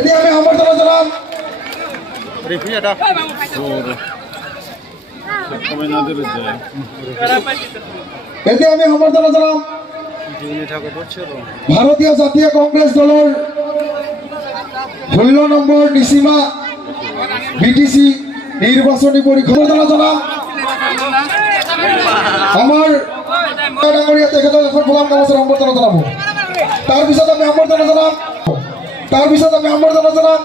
এতিয়া আমি সম্বৰ্ধনা জনাম ভাৰতীয় জাতীয় কংগ্ৰেছ দলৰ 16 নম্বৰ নিসীমা বিটিসি নিৰ্বাচনী পৰিষদৰ জনাম আমাৰ ডাঙৰীয়া তেখেতক এখন ফুলাম গামোচাৰে সম্বৰ্ধনা জনাব। তাৰপিছত আমি সম্বৰ্ধনা জনাম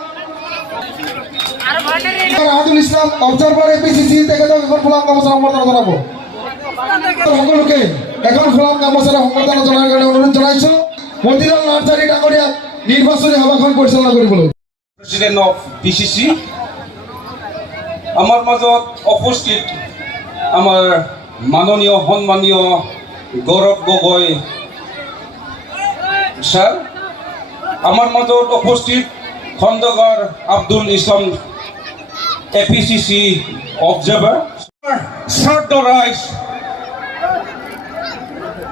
আব্দুল ইসলাম অবজাৰভাৰ এপিসিসি তেখেতক এখন ফুলাম গামোচাৰে সম্বৰ্ধনা জনাব। সকলোকে এখন ফুলাম গামোচাৰে সম্বৰ্ধনা জনাৰ কাৰণে অনুৰোধ জনাইছো। মতিলাল নাৰ্জাৰী ডাঙৰীয়া নিৰ্বাচনী সভাখন পৰিচালনা কৰিবলৈ। প্ৰেসিডেন্ট অফ পিসিসি আমার মাজত উপস্থিত আমার মাননীয় সন্মানীয় গৌরব গগৈ স্যার, আমার মাজত উপস্থিত খন্দকার আব্দুল ইসলাম এপিসিসি অবজার্ভার শর্ট রাইস,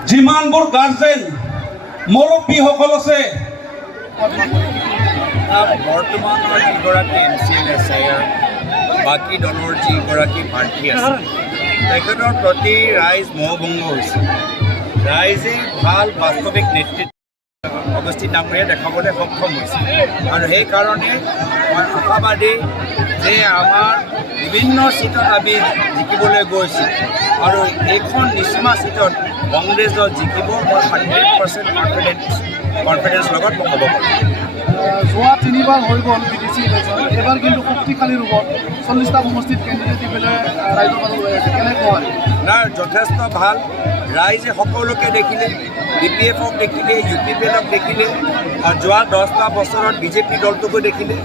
যিমানবোৰ গাৰ্জেন মুৰব্বীসকল আছে বৰ্তমানৰ যিগৰাকী MCLSIৰ বাকী দলৰ যিগৰাকী প্ৰাৰ্থী আছে তেখেতৰ প্ৰতি ৰাইজ মোহভংগ হৈছে। ৰাইজে ভাল বাস্তৱিক নেতৃত্ব অৱস্থিত ডাঙৰীয়া দেখাবলৈ সক্ষম হৈছে আৰু সেইকাৰণে মই আশাবাদী যে আমাৰ বিভিন্ন চিটত আমি জিকিবলৈ গৈছোঁ আৰু এইখন নিসীমা চিটত কংগ্ৰেছ দল জিকিব। মই 100% কনফিডেন্স লগত মই ক'ব পাৰোঁ। যোৱা 3বাৰ হৈ গ'ল বিটিসি ইলেকশ্যন, এবাৰ কিন্তু শক্তিশালী ৰূপত 40টা সমষ্টিত কেণ্ডিডেট দি পেলাই ৰাইজৰ মাজত লৈ আছে, কেনেকুৱা হয়? নাই, যথেষ্ট ভাল। ৰাইজে সকলোকে দেখিলে, BPFক দেখিলে, UPPLক দেখিলে, আৰু যোৱা 10টা বছৰত বিজেপি দলটোকো দেখিলে।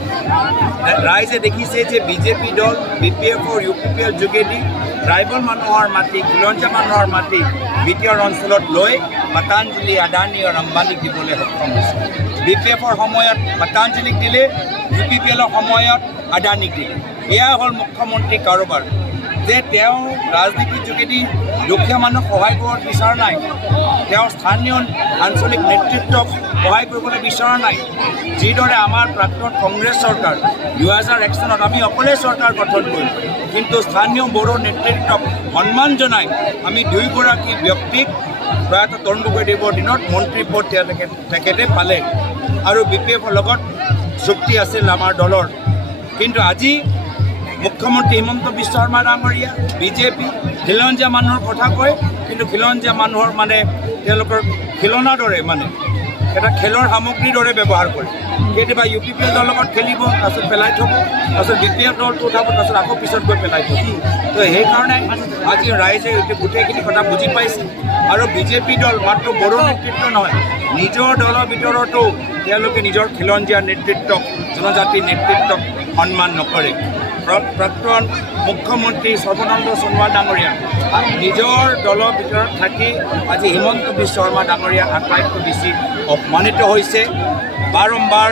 ৰাইজে দেখিছে যে বিজেপি দল BPFৰ UPPL যোগেদি ট্ৰাইবেল মানুহৰ মাটি, খিলঞ্জীয়া মানুহৰ মাটি বিটিআৰ অঞ্চলত লৈ পতঞ্জলি, আদানী আৰু আম্বানীক দিবলৈ সক্ষম হৈছে। BPFৰ সময়ত পতঞ্জলিক দিলে, UPPLৰ সময়ত আদানীক দিলে। এয়া হ'ল মুখ্যমন্ত্ৰী কাৰোবাৰ যে তেওঁ ৰাজনীতিৰ যোগেদি দুখীয়া মানুহক সহায় কৰিব বিচৰা নাই, তেওঁ স্থানীয় আঞ্চলিক নেতৃত্বক সহায় কৰিবলৈ বিচৰা নাই। যিদৰে আমাৰ প্ৰাক্তন কংগ্ৰেছ চৰকাৰ 2001 চনত আমি অকলে চৰকাৰ গঠন কৰিলোঁ, কিন্তু স্থানীয় বড়ো নেতৃত্বক সন্মান জনাই আমি দুয়োগৰাকী ব্যক্তিক প্ৰয়াত তৰুণ গগৈদেৱৰ দিনত মন্ত্ৰী পদ তেখেতে পালে আৰু BPFৰ লগত চুক্তি আছিল আমাৰ দলৰ। কিন্তু আজি মুখ্যমন্ত্ৰী হিমন্ত বিশ্ব শৰ্মা ডাঙৰীয়া বিজেপি খিলঞ্জীয়া মানুহৰ কথা কয়, কিন্তু খিলঞ্জীয়া মানুহৰ মানে তেওঁলোকৰ খিলনাৰ দৰে মানে এটা খেলৰ সামগ্ৰীৰ দৰে ব্যৱহাৰ কৰে। কেতিয়াবা UPPL দলৰ লগত খেলিব, তাৰপিছত পেলাই থ'ব, তাৰপিছত BPF দলটো উঠাব, তাৰপিছত আকৌ পিছত গৈ পেলাই থ'ব। তো সেইকাৰণে আজি ৰাইজে গোটেইখিনি কথা বুজি পাইছে আৰু বিজেপি দল মাত্ৰ বড়ো নেতৃত্ব নহয়, নিজৰ দলৰ ভিতৰতো তেওঁলোকে নিজৰ খিলঞ্জীয়া নেতৃত্বক, জনজাতিৰ নেতৃত্বক সন্মান নকৰে। প্ৰাক্তন মুখ্যমন্ত্ৰী সৰ্বানন্দ সোণোৱাল ডাঙৰীয়া নিজৰ দলৰ ভিতৰত থাকি আজি হিমন্ত বিশ্ব শৰ্মা ডাঙৰীয়া আটাইতকৈ বেছি অপমানিত হৈছে। বাৰম্বাৰ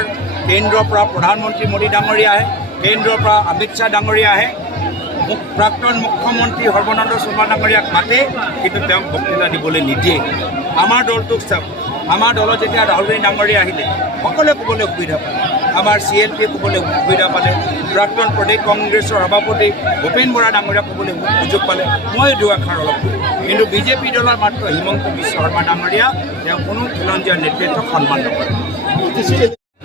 কেন্দ্ৰৰ পৰা প্ৰধানমন্ত্ৰী মোদী ডাঙৰীয়া আহে, কেন্দ্ৰৰ পৰা অমিত শ্বাহ ডাঙৰীয়া আহে, প্ৰাক্তন মুখ্যমন্ত্ৰী সৰ্বানন্দ সোণোৱাল ডাঙৰীয়াক মাতে, কিন্তু তেওঁক বক্তৃতা দিবলৈ নিদিয়ে। আমাৰ দলটোক চাওক, আমাৰ দলত যেতিয়া ৰাহুল গান্ধী ডাঙৰীয়া আহিলে সকলোৱে ক'বলৈ সুবিধা পালে, আমাৰ CLPয়ে ক'বলৈ সুবিধা পালে, প্ৰাক্তন প্ৰদেশ কংগ্ৰেছৰ সভাপতি ভূপেন বৰা ডাঙৰীয়া ক'বলৈ সুযোগ পালে, মই দুআষাৰ অলপ, কিন্তু বিজেপি দলৰ মাত্ৰ হিমন্ত বিশ্ব শৰ্মা ডাঙৰীয়া তেওঁ কোনো খিলঞ্জীয়া নেতৃত্বক সন্মান নকৰে।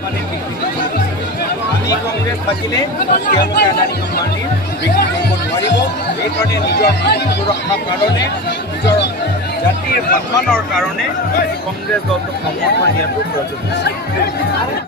আদানী কংগ্ৰেছ থাকিলে তেওঁলোকে আদানী আম্বানী বিক্ৰী কৰিব নোৱাৰিব। সেইকাৰণে নিজৰ সুৰক্ষাৰ কাৰণে, নিজৰ জাতিৰ সন্মানৰ কাৰণে কংগ্ৰেছ দলটোক সমৰ্থন দিয়াটো প্ৰয়োজন হৈছে।